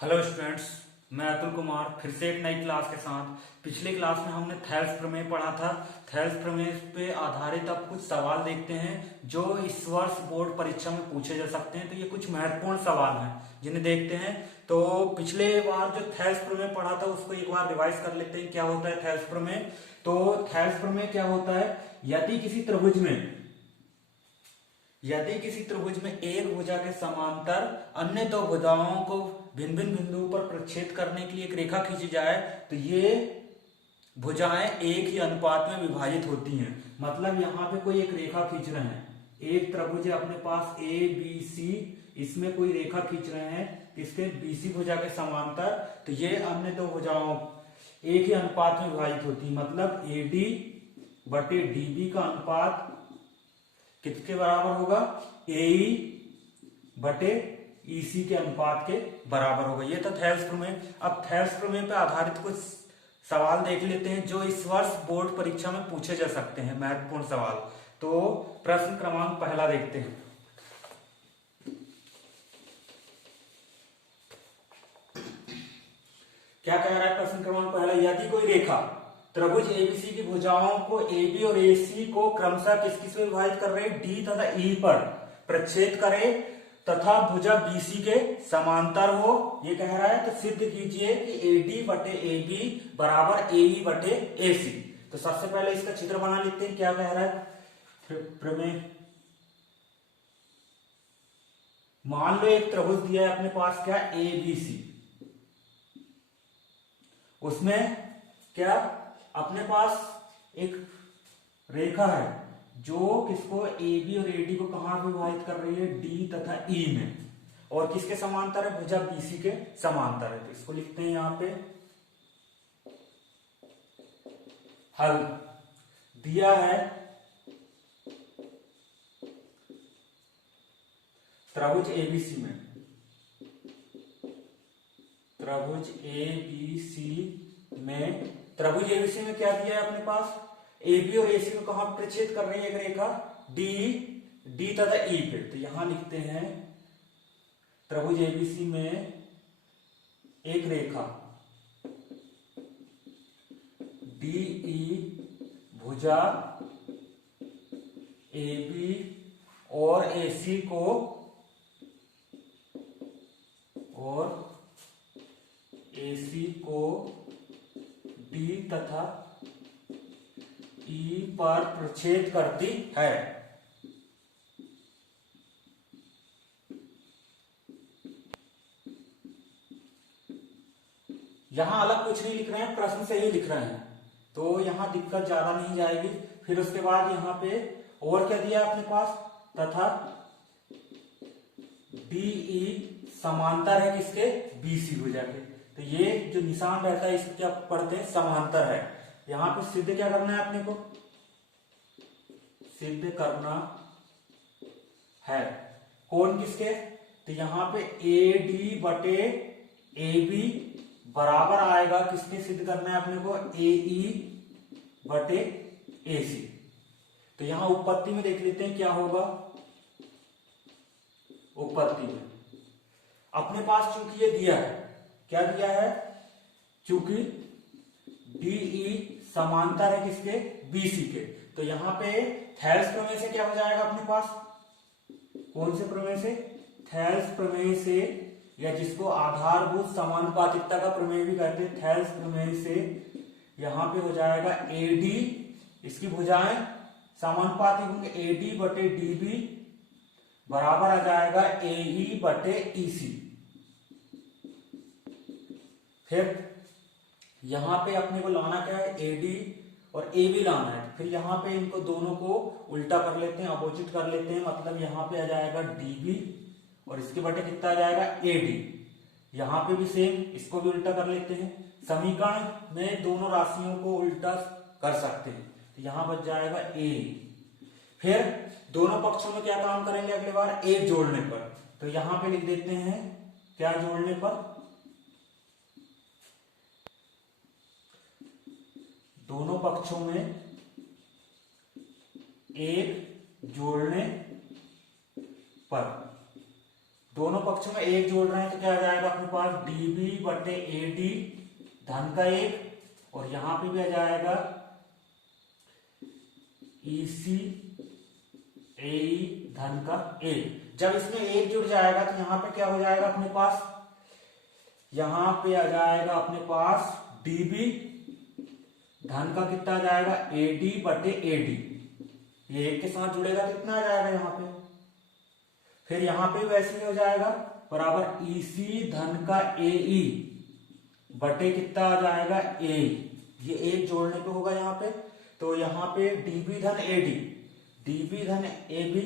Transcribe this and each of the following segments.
Hello students, मैं अतुल कुमार फिर से एक नई क्लास के साथ। पिछली क्लास में हमने थेल्स प्रमेय पढ़ा था। थेल्स प्रमेय पे आधारित अब कुछ सवाल देखते हैं जो इस वर्ष बोर्ड परीक्षा में पूछे जा सकते हैं। तो ये कुछ महत्वपूर्ण सवाल हैं जिन्हें देखते हैं। तो पिछले बार जो थेल्स प्रमेय पढ़ा था उसको एक बार रिवाइज कर लेते हैं। क्या होता है थेल्स प्रमेय? तो थेल्स प्रमेय क्या होता है? यदि किसी त्रिभुज में एक भुजा के समांतर अन्य दो भुजाओं को भिन्न भिन्न बिंदुओं पर प्रक्षेप करने के लिए एक रेखा खींची जाए तो ये भुजाएं एक ही अनुपात में विभाजित होती हैं। मतलब यहाँ पे कोई एक रेखा खींच रहे हैं, एक त्रिभुज है अपने पास ए बी सी, इसमें कोई रेखा खींच रहे हैं इसके बीसी भुजा के समांतर, तो ये अन्य दो भुजाओं एक ही अनुपात में विभाजित होती है। मतलब एडी बटे डीबी का अनुपात किसके बराबर होगा? एई बटे ईसी के अनुपात के बराबर होगा। ये तो थेल्स प्रमेय। अब थेल्स प्रमेय पे आधारित कुछ सवाल देख लेते हैं जो इस वर्ष बोर्ड परीक्षा में पूछे जा सकते हैं, महत्वपूर्ण सवाल। तो प्रश्न क्रमांक पहला देखते हैं। क्या कह रहा है प्रश्न क्रमांक पहला? यदि कोई रेखा त्रिभुज एबीसी की भुजाओं को एबी और एसी को क्रमशः किस किस में विभाजित कर रहे हैं? डी तथा ई पर प्रक्षेप करे तथा भुजा बीसी के समांतर हो, ये कह रहा है। तो सिद्ध कीजिए कि एडी बटे एबी बराबर एई बटे एसी। तो सबसे पहले इसका चित्र बना लेते हैं। क्या कह रहा है प्रमेय? मान लो एक त्रिभुज दिया है अपने पास, क्या? एबीसी। उसमें क्या अपने पास एक रेखा है जो किसको ए बी और ए डी को कहां विभाजित कर रही है? डी तथा ई में। और किसके समांतर है? भुजा बीसी के समांतर है। तो इसको लिखते हैं यहां पे। हल दिया है त्रिभुज एबीसी में, त्रिभुज एबीसी में क्या दिया है अपने पास? ए बी और एसी को कहां प्रक्षेप कर रही है? एक रेखा डी तथा ई पे। तो यहां लिखते हैं त्रिभुज एबीसी में एक रेखा डीई भुजा ए बी और एसी को डी तथा ई पर प्रक्षेप करती है। यहां अलग कुछ नहीं लिख रहे हैं, प्रश्न से ही लिख रहे हैं, तो यहां दिक्कत ज्यादा नहीं जाएगी। फिर उसके बाद यहां पे और क्या दिया है अपने पास? तथा डीई समांतर है किसके? बीसी भुजा के। तो ये जो निशान रहता है इसको क्या पढ़ते हैं? समांतर है। यहां पे सिद्ध क्या करना है अपने को? सिद्ध करना है कौन किसके? तो यहां पे ए डी बटे ए बी बराबर आएगा किसके? सिद्ध करना है अपने को ए ई बटे ए सी। तो यहां उत्पत्ति में देख लेते हैं क्या होगा। उत्पत्ति में अपने पास चूंकि ये दिया है, क्या दिया है? चूंकि डीई समांतर है किसके? बीसी के। तो यहां पे थेल्स प्रमेय से क्या हो जाएगा अपने पास? कौन से प्रमेय से? थेल्स प्रमेय से, या जिसको आधारभूत समानुपातिकता का प्रमेय भी कहते हैं, थेल्स प्रमेय से यहां पे हो जाएगा एडी, इसकी भुजाएं समानुपातिक होंगे, एडी बटे डीबी बराबर आ जाएगा एई बटे ईसी। फिर यहां पे अपने को लाना क्या है? एडी और ए बी लाना है। फिर यहां पे इनको दोनों को उल्टा कर लेते हैं, अपोजिट कर लेते हैं। मतलब यहां पे आ जाएगा डीबी और इसके बटे कितना आ जाएगा? एडी। यहां पे भी सेम, इसको भी उल्टा कर लेते हैं। समीकरण में दोनों राशियों को उल्टा कर सकते हैं। तो यहां बच जाएगा ए। फिर दोनों पक्षों में क्या काम करेंगे अगली बार? एक जोड़ने पर। तो यहां पे लिख देते हैं क्या जोड़ने पर? दोनों पक्षों में एक जोड़ने पर दोनों पक्षों में एक जोड़ रहे हैं तो क्या आ जाएगा अपने पास डीबी बटे एडी धन का एक, और यहां पे भी आ जाएगा ईसी ए धन का एक। जब इसमें एक जुड़ जाएगा तो यहां पे क्या हो जाएगा अपने पास, यहां पे आ जाएगा अपने पास डीबी धन का कितना आ जाएगा एडी बटे एडी, ये एक के साथ जुड़ेगा तो कितना आ जाएगा यहाँ पे। फिर यहां पे वैसे ही हो जाएगा बराबर ईसी धन का एई बटे कितना आ जाएगा ए, ये एक जोड़ने पे होगा यहाँ पे। तो यहाँ पे डीबी धन एडी, डीबी धन एबी,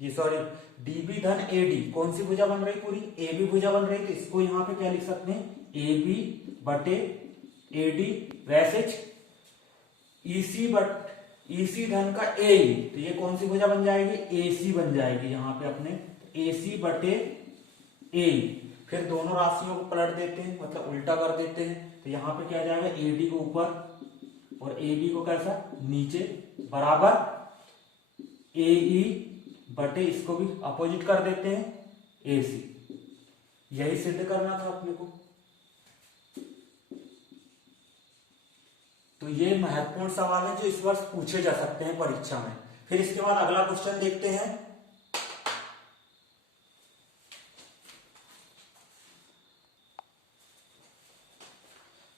ये सॉरी डीबी धन एडी कौन सी भुजा बन रही पूरी, एबी भुजा बन रही, तो इसको यहाँ पे क्या लिख सकते हैं एबी बटे एडी, वैसे ईसी धन का ए, तो ये कौन सी भुजा बन जाएगी एसी बन जाएगी यहाँ पे अपने, एसी बटे ए। फिर दोनों राशियों को पलट देते हैं, मतलब उल्टा कर देते हैं, तो यहाँ पे क्या आ जाएगा एडी को ऊपर और एबी को कैसा नीचे, बराबर एई बटे इसको भी अपोजिट कर देते हैं एसी। यही सिद्ध करना था अपने को। तो ये महत्वपूर्ण सवाल है जो इस वर्ष पूछे जा सकते हैं परीक्षा में। फिर इसके बाद अगला क्वेश्चन देखते हैं।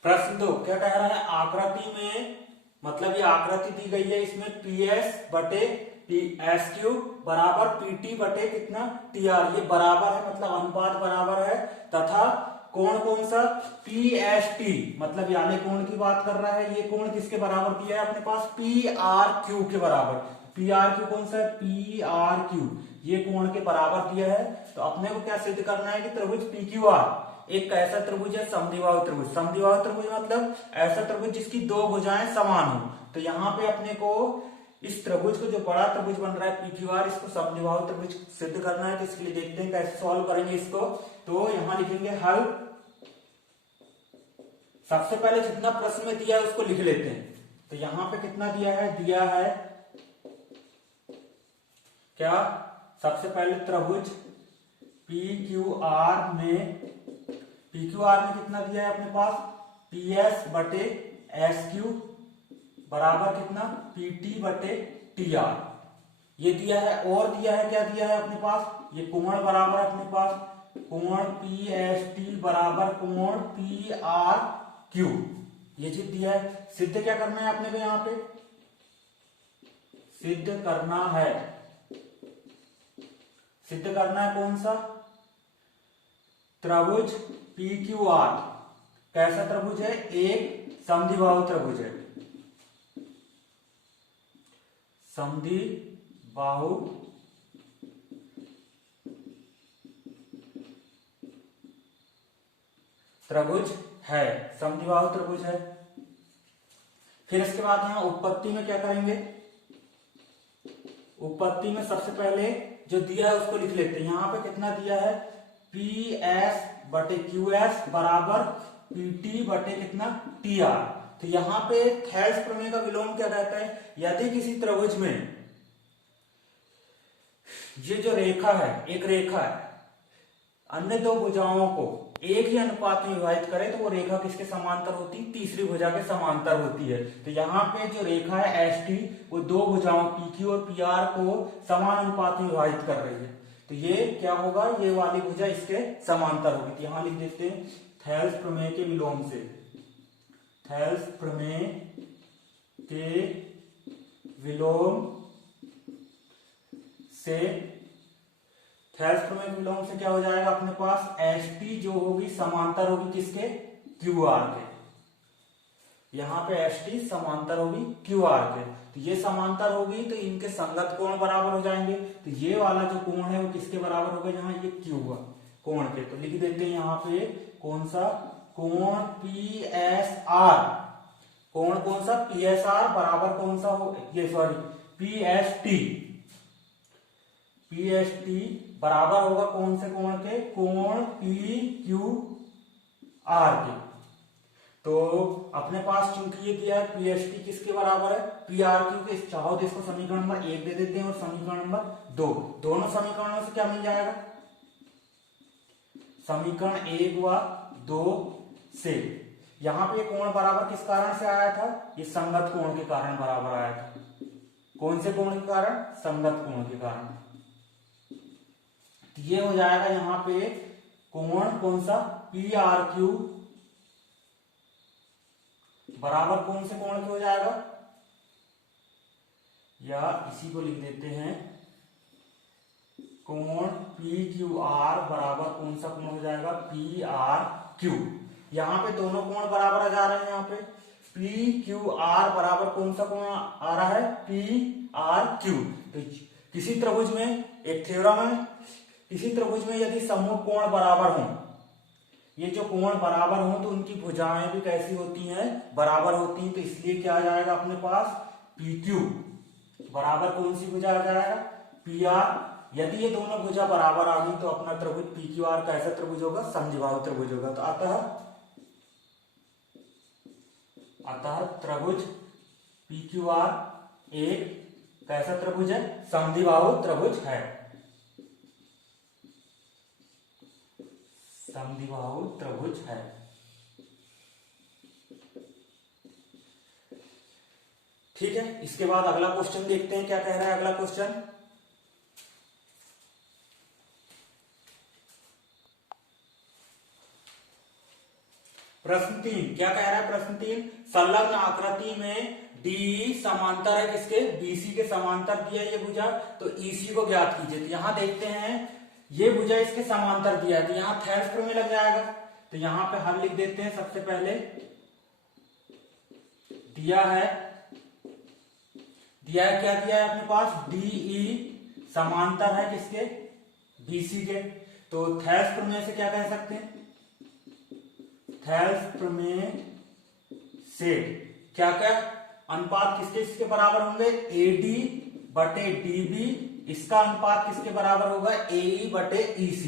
प्रश्न 2 क्या कह रहा है, आकृति में, मतलब ये आकृति दी गई है, इसमें पीएस बटे एस क्यूब बराबर पीटी बटे कितना टीआर, ये बराबर है मतलब अनुपात बराबर है, तथा कोण कौन सा पीएसटी, मतलब यानी कोण की बात कर रहा है, ये कोण किसके बराबर दिया है अपने पास पीआरक्यू के बराबर। पीआरक्यू कौन सा है पीआरक्यू, ये कोण के बराबर दिया है। तो अपने को क्या सिद्ध करना है कि त्रिभुज पीक्यूआर एक ऐसा त्रिभुज है समद्विबाहु त्रिभुज, समद्विबाहु त्रिभुज मतलब ऐसा त्रिभुज जिसकी दो भुजाएं समान हो। तो यहाँ पे अपने को इस त्रिभुज को, जो बड़ा त्रिभुज बन रहा है पीक्यूआर, इसको समद्विबाहु त्रिभुज सिद्ध करना है। तो इसके लिए देखते हैं कैसे सॉल्व करेंगे इसको। तो यहां लिखेंगे हल। सबसे पहले जितना प्रश्न में दिया है उसको लिख लेते हैं। तो यहां पे कितना दिया है, दिया है क्या, सबसे पहले त्रिभुज पीक्यूआर में कितना दिया है अपने पास पीएस बटे एस क्यू बराबर कितना पीटी बटे टीआर, ये दिया है। और दिया है, क्या दिया है अपने पास, ये कोण बराबर अपने पास कोण पीएसटी बराबर कोण पीआरक्यू, ये चीज दिया है। सिद्ध क्या करना है अपने को, यहां पे सिद्ध करना है, सिद्ध करना है कौन सा त्रिभुज पीक्यूआर कैसा त्रिभुज है, एक समद्विबाहु त्रिभुज है, समद्विबाहु त्रिभुज है, समद्विबाहु त्रिभुज है। फिर इसके बाद यहां उत्पत्ति में क्या करेंगे, उत्पत्ति में सबसे पहले जो दिया है उसको लिख लेते हैं। यहां पे कितना दिया है पी एस बटे क्यू एस बराबर पीटी बटे कितना टी आर। तो यहां पे थेल्स प्रमेय का विलोम क्या कहता है, यदि किसी त्रिभुज में ये जो रेखा है, एक रेखा है, अन्य दो भुजाओं को एक ही अनुपात में विभाजित करे तो वो रेखा किसके समांतर होती है, तीसरी भुजा के समांतर होती है। तो यहाँ पे जो रेखा है एस टी वो दो भुजाओं पीक्यू और पीआर को समान अनुपात में विभाजित कर रही है। तो ये क्या होगा, ये वाली भुजा इसके समांतर होगी। तो यहां लिख देते हैं थेल्स प्रमेय के विलोम से, थेल्स प्रमेय के विलोम से, थेल्स प्रमेय के विलोम से क्या हो जाएगा अपने पास एस टी जो होगी समांतर होगी किसके, क्यू आर के। यहां पे एस टी समांतर होगी क्यू आर के। तो ये समांतर होगी तो इनके संगत कोण बराबर हो जाएंगे। तो ये वाला जो कोण है वो किसके बराबर होगा, यहाँ ये क्यू कोण के। तो लिख देते हैं यहाँ पे कौन सा कोण पी एस आर, कोण कौन सा पी एस आर बराबर कौन सा हो, ये sorry P S T, P S T बराबर होगा कौन से कोण के, कोण पी क्यू आर के। तो अपने पास चूंकि ये दिया है पीएसटी किसके बराबर है पीआरक्यू के, चाहो तो इसको समीकरण नंबर 1 दे देते हैं और समीकरण नंबर 2, दोनों समीकरणों से क्या मिल जाएगा समीकरण 1 व 2 से। यहाँ पे कोण बराबर किस कारण से आया था? ये संगत कोण के कारण बराबर आया था। कौन से कोण के कारण? संगत कोण के कारण। तो ये हो जाएगा यहाँ पे कोण कौन सा? PRQ बराबर कौन से कोण के हो जाएगा? या इसी को लिख देते हैं, कोण PQR बराबर कौन सा कोण हो जाएगा? PRQ। यहाँ पे दोनों कोण बराबर आ जा रहे हैं। यहाँ पे PQR बराबर कौन सा कोण आ रहा है? PRQ। तो किसी त्रिभुज में, एक थ्योरम है, किसी त्रिभुज में यदि समूह कोण बराबर हों, ये जो कोण बराबर हों तो उनकी भुजाएं भी कैसी होती हैं? बराबर होती हैं। तो इसलिए क्या आ जाएगा अपने पास? PQ बराबर कौन सी भुजा आ जाएगा? PR। यदि ये दोनों भुजा बराबर आ गई तो अपना त्रिभुज PQR कैसा त्रिभुज होगा? समद्विबाहु त्रिभुज होगा। तो अतः त्रिभुज PQR एक कैसा त्रिभुज है? समद्विबाहु त्रिभुज है। समद्विबाहु त्रिभुज है। ठीक है, इसके बाद अगला क्वेश्चन देखते हैं क्या कह रहा है अगला क्वेश्चन। प्रश्न 3 क्या कह रहा है? प्रश्न 3, संलग्न आकृति में डी समांतर है किसके? BC के समांतर दिया ये भुजा, तो EC को ज्ञात कीजिए। तो यहां देखते हैं ये भुजा इसके समांतर दिया है, तो यहां थेल्स प्रमेय लग जाएगा। तो यहां पे हल लिख देते हैं। सबसे पहले दिया है क्या दिया है अपने पास? DE समांतर है किसके? BC के। तो थेल्स प्रमेय से क्या कह सकते हैं? थेल्स प्रमेय से क्या क्या अनुपात किसके बराबर होंगे? AD बटे DB। इसका अनुपात किसके बराबर होगा? AE बटे EC।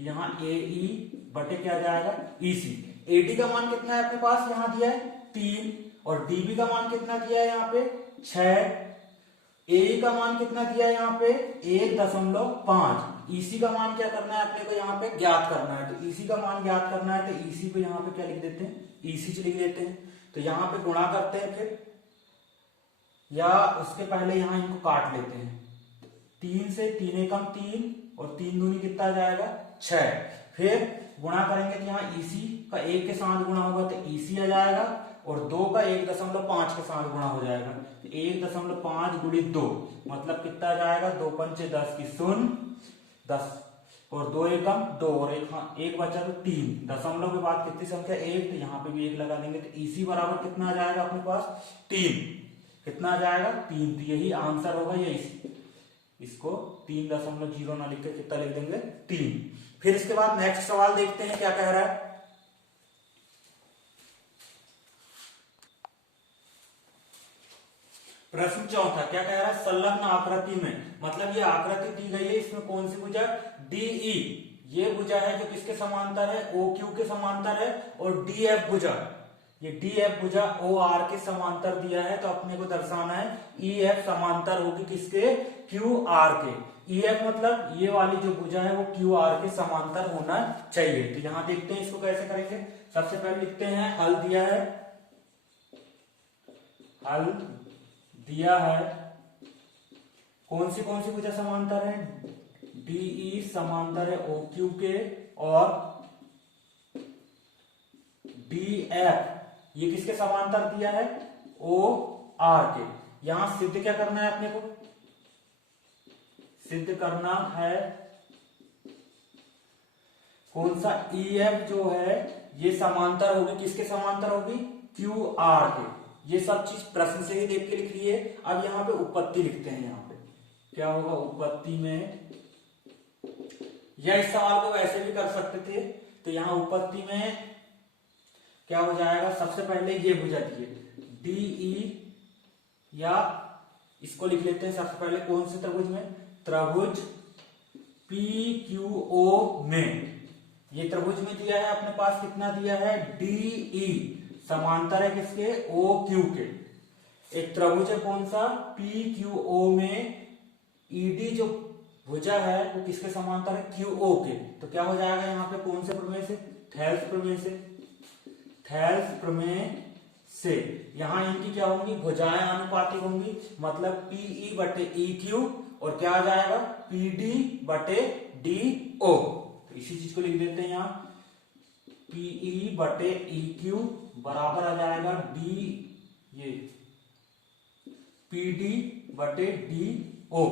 यहां AE बटे क्या जाएगा? EC। AD का मान कितना है अपने पास? यहां दिया है 3, और DB का मान कितना दिया है यहाँ पे? 6। AE का मान कितना दिया है यहाँ पे? 1.5। EC का मान क्या करना है अपने को? यहाँ पे ज्ञात करना है। तो EC का मान ज्ञात करना है, तो EC को यहाँ पे क्या लिख देते हैं? EC लिख देते हैं। तो यहाँ पे गुणा करते हैं फिर, या उसके पहले यहाँ इनको काट लेते हैं। 3 से 3 एकम 3 और 3 दूनी कितना जाएगा? 6। फिर गुणा करेंगे तो यहाँ EC का 1 के साथ गुणा होगा तो EC आ जाएगा, और 2 का 1.5 के साथ गुणा हो जाएगा। 1.5 गुणित 2 मतलब कितना जाएगा? 2 पंचे 10 की 0, 10 और 2 एकम 2 और एक बचा तो 3। दशमलव के बाद कितनी संख्या? 1। तो यहाँ पे भी 1 लगा देंगे। तो EC बराबर कितना आ जाएगा अपने पास? 3। कितना आ जाएगा? 3। तो यही आंसर होगा। ये इसको 3.0 ना लिख के कितना लिख देंगे? 3। फिर इसके बाद नेक्स्ट सवाल देखते हैं क्या कह रहा है। प्रश्न 4 क्या कह रहा है? संलग्न आकृति में, मतलब ये आकृति दी गई है, इसमें कौन सी भुजा? DE ये भुजा है जो किसके समांतर है? OQ के समांतर है। और DF भुजा, ये DF भुजा OR के समांतर दिया है। तो अपने को दर्शाना है EF समांतर होगी किसके? QR के। EF मतलब ये वाली जो भुजा है वो QR के समांतर होना चाहिए। तो यहां देखते हैं इसको कैसे करेंगे। सबसे पहले लिखते हैं हल दिया है, हल दिया है कौन सी भुजा समांतर है? DE समांतर है OQ के, और DF ये किसके समांतर दिया है? OR के। यहां सिद्ध क्या करना है अपने को? सिद्ध करना है कौन सा? EF जो है ये समांतर होगी किसके समांतर होगी? QR के। ये सब चीज प्रश्न से ही देख के लिख लिए। अब यहाँ पे उत्पत्ति लिखते हैं। यहाँ पे क्या होगा उत्पत्ति में? या इस सवाल को वैसे भी कर सकते थे। तो यहाँ उत्पत्ति में क्या हो जाएगा? सबसे पहले ये भुजा दिए DE, या इसको लिख लेते हैं सबसे पहले कौन से त्रिभुज में? त्रिभुज PQO में। ये त्रिभुज में दिया है अपने पास, कितना दिया है? DE समांतर है किसके? OQ के। एक त्रिभुज है कौन सा? PQO में ED जो भुजा है वो किसके समांतर है, क्यूओ के। तो क्या हो जाएगा यहाँ पे, कौन से प्रमेय से, थेल्स प्रमेय से। थेल्स प्रमेय से यहाँ इनकी क्या होंगी, भुजाएं आनुपातिक होंगी, मतलब पीई बटे ई क्यू, और क्या आ जाएगा, पीडी बटे डी ओ। तो इसी चीज को लिख देते हैं यहाँ, पीई बटे ई क्यू बराबर आ जाएगा डी, ये पीडी बटे डी ओ।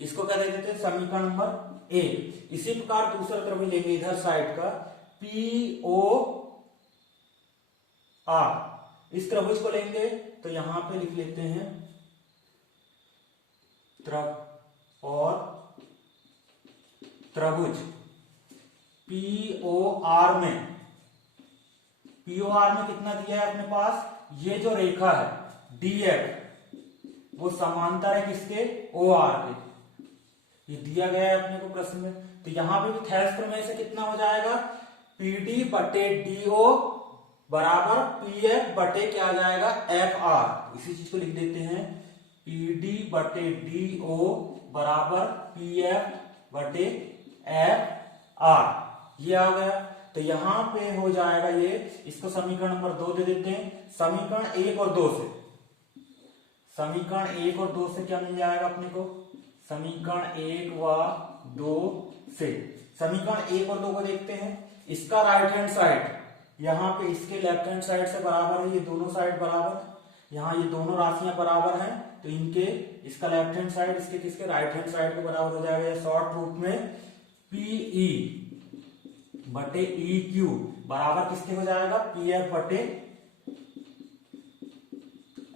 इसको क्या दे देते हैं, समीकरण नंबर ए। इसी प्रकार दूसरा त्रिभुज लेंगे इधर साइड का, पीओ आर। इस त्रिभुज को लेंगे तो यहां पे लिख लेते हैं और त्रिभुज पीओआर में, पीओआर में कितना दिया है अपने पास, ये जो रेखा है डीएफ वो समांतर है किसके, ओआर के। ये दिया गया है अपने को प्रश्न में। तो यहां पे भी थेल्स प्रमेय से कितना हो जाएगा, पीडी बटे डीओ बराबर पीएफ बटे क्या आ जाएगा, एफ आर। इसी चीज को लिख देते हैं, पीडी बटे डीओ बराबर पीएफ बटे एफ आर। ये आ गया। तो यहां पे हो जाएगा ये, इसको समीकरण नंबर 2 दे देते हैं। समीकरण 1 और 2 से, समीकरण 1 और 2 से क्या मिल जाएगा अपने को, समीकरण 1 व 2 से, समीकरण 1 और 2 को देखते हैं। इसका राइट हैंड साइड यहाँ पे इसके लेफ्ट हैंड साइड से बराबर है, ये दोनों साइड बराबर, यहाँ ये दोनों राशियां बराबर हैं, तो इनके, इसका लेफ्ट हैंड साइड इसके किसके, राइट हैंड साइड को बराबर हो जाएगा। शॉर्ट रूप में पीई बटे ई क्यू बराबर किसके हो जाएगा, पी एफ बटे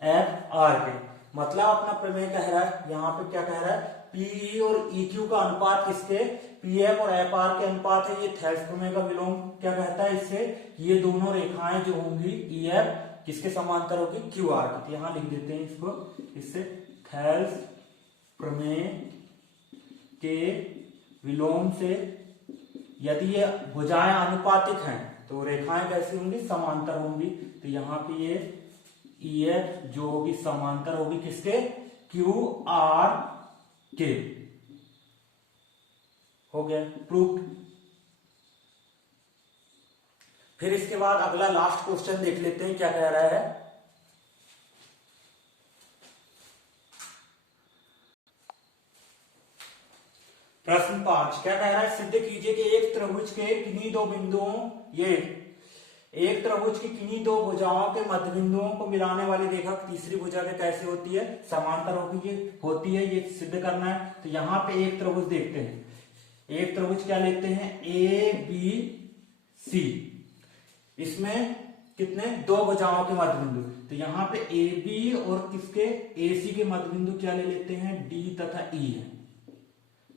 एफ आर के। मतलब अपना प्रमेय कह रहा है, यहाँ पे क्या कह रहा है, पीई और ई क्यू का अनुपात किसके, पी एफ और एफ आर के अनुपात है। ये थेल्स प्रमेय का विलोम क्या कहता है इससे, ये दोनों रेखाएं जो होंगी ई एफ किसके समांतर होगी, क्यू आर की। यहां लिख देते हैं इसको, इससे थेल्स प्रमेय के विलोम से यदि ये भुजाएं आनुपातिक हैं तो रेखाएं कैसी होंगी, समांतर होंगी। तो यहाँ पे ये ई एफ जो होगी समांतर होगी किसके, क्यू आर के। हो गया प्रूफ। फिर इसके बाद अगला लास्ट क्वेश्चन देख लेते हैं क्या कह रहा है। प्रश्न 5 क्या कह रहा है, सिद्ध कीजिए कि एक त्रिभुज के किन्हीं दो बिंदुओं, ये एक त्रिभुज की किन्हीं दो भुजाओं के मध्य बिंदुओं को मिलाने वाली रेखा तीसरी भुजा के कैसे होती है, समांतर होती है, ये सिद्ध करना है। तो यहाँ पे एक त्रिभुज देखते हैं, एक त्रिभुज क्या लेते हैं, ए बी सी। इसमें कितने, दो भुजाओं के मध्य बिंदु। तो यहाँ पे ए बी और किसके, ए सी के मध्य बिंदु क्या ले लेते हैं, डी तथा ई है।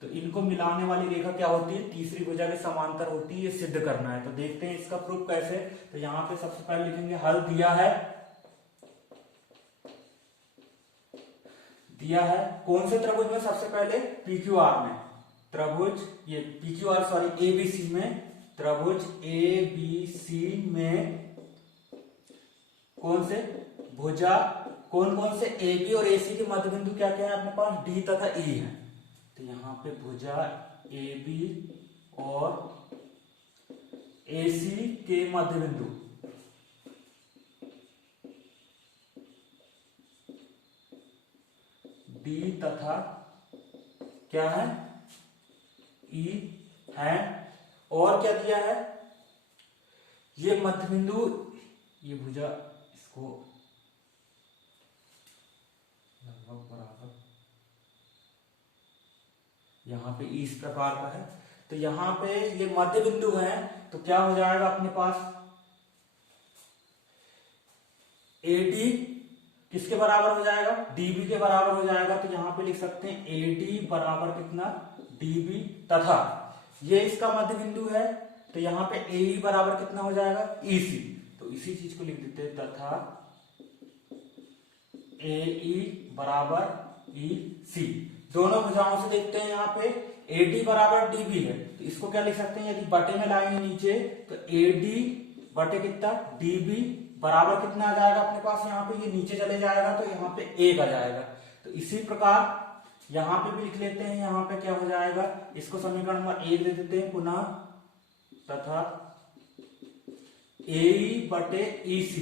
तो इनको मिलाने वाली रेखा क्या होती है, तीसरी भुजा के समांतर होती है, ये सिद्ध करना है। तो देखते हैं इसका प्रूफ कैसे। तो यहाँ पे सबसे पहले लिखेंगे, हल दिया है कौन से त्रिभुज में, सबसे पहले पीक्यूआर में, त्रिभुज ये पीक्यूआर सॉरी एबीसी में, त्रिभुज एबीसी में कौन से भुजा, कौन कौन से ए बी और ए सी के मध्य बिंदु क्या क्या है अपने पास, डी तथा ई है। तो यहाँ पे भुजा ए बी और ए सी के मध्य बिंदु डी तथा क्या है, ई है। और क्या दिया है, ये मध्य बिंदु, ये भुजा इसको लगभग बराबर, यहां पे इस प्रकार का है। तो यहां पे ये मध्य बिंदु है, तो क्या हो जाएगा अपने पास, एडी किसके बराबर हो जाएगा, डीबी के बराबर हो जाएगा। तो यहां पे लिख सकते हैं एडी बराबर कितना, डीबी, तथा ये इसका मध्य बिंदु है, तो यहां पे ए बराबर कितना हो जाएगा, ईसी। तो इसी चीज को लिख देते हैं, तथा ए बराबर ई सी। दोनों भुजाओं से देखते हैं, यहाँ पे एडी बराबर डीबी है, तो इसको क्या लिख सकते हैं, यदि बटे में लाएंगे नीचे तो एडी बटे कितना, डीबी बराबर कितना आ जाएगा अपने पास, यहाँ पे ये नीचे चले जाएगा तो यहाँ पे 1 आ जाएगा। तो इसी प्रकार यहां पे भी लिख लेते हैं, यहां पे क्या हो जाएगा, इसको समीकरण नंबर 1 दे देते हैं पुनः, तथा AE बटे EC।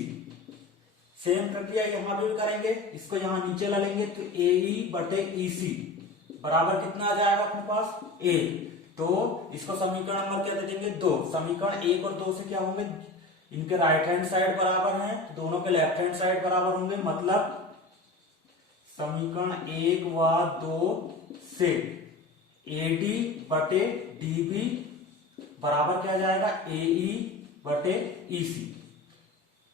सेम प्रक्रिया यहां पे भी करेंगे, इसको यहां नीचे ला लेंगे तो AE बटे EC बराबर कितना आ जाएगा अपने पास 1। तो इसको समीकरण नंबर क्या दे देंगे 2। समीकरण 1 और 2 से क्या होंगे, इनके राइट हैंड साइड बराबर हैं, दोनों के लेफ्ट हैंड साइड बराबर होंगे, मतलब समीकरण 1 व 2 से AD बटे DB बराबर क्या जाएगा AE बटे EC।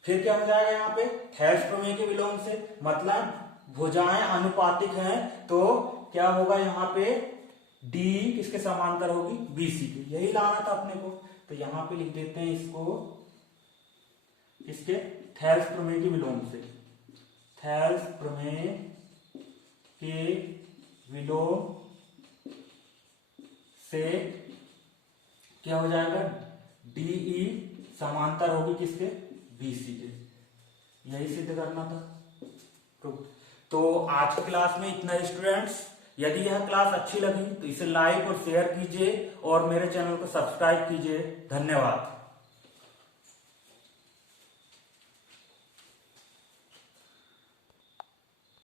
फिर क्या हो जाएगा यहाँ पे थेल्स प्रमेय के विलोम से, मतलब भुजाएं अनुपातिक हैं तो क्या होगा यहाँ पे D किसके समांतर होगी BC के, यही लाना था अपने को। तो यहाँ पे लिख देते हैं इसको इसके थेल्स प्रमेय के विलोम से, थेल्स प्रमेय के विलोम से क्या हो जाएगा DE समांतर होगी किसके BC के, यही सिद्ध करना था। तो आज की क्लास में इतना स्टूडेंट्स। यदि यह क्लास अच्छी लगी तो इसे लाइक और शेयर कीजिए और मेरे चैनल को सब्सक्राइब कीजिए। धन्यवाद।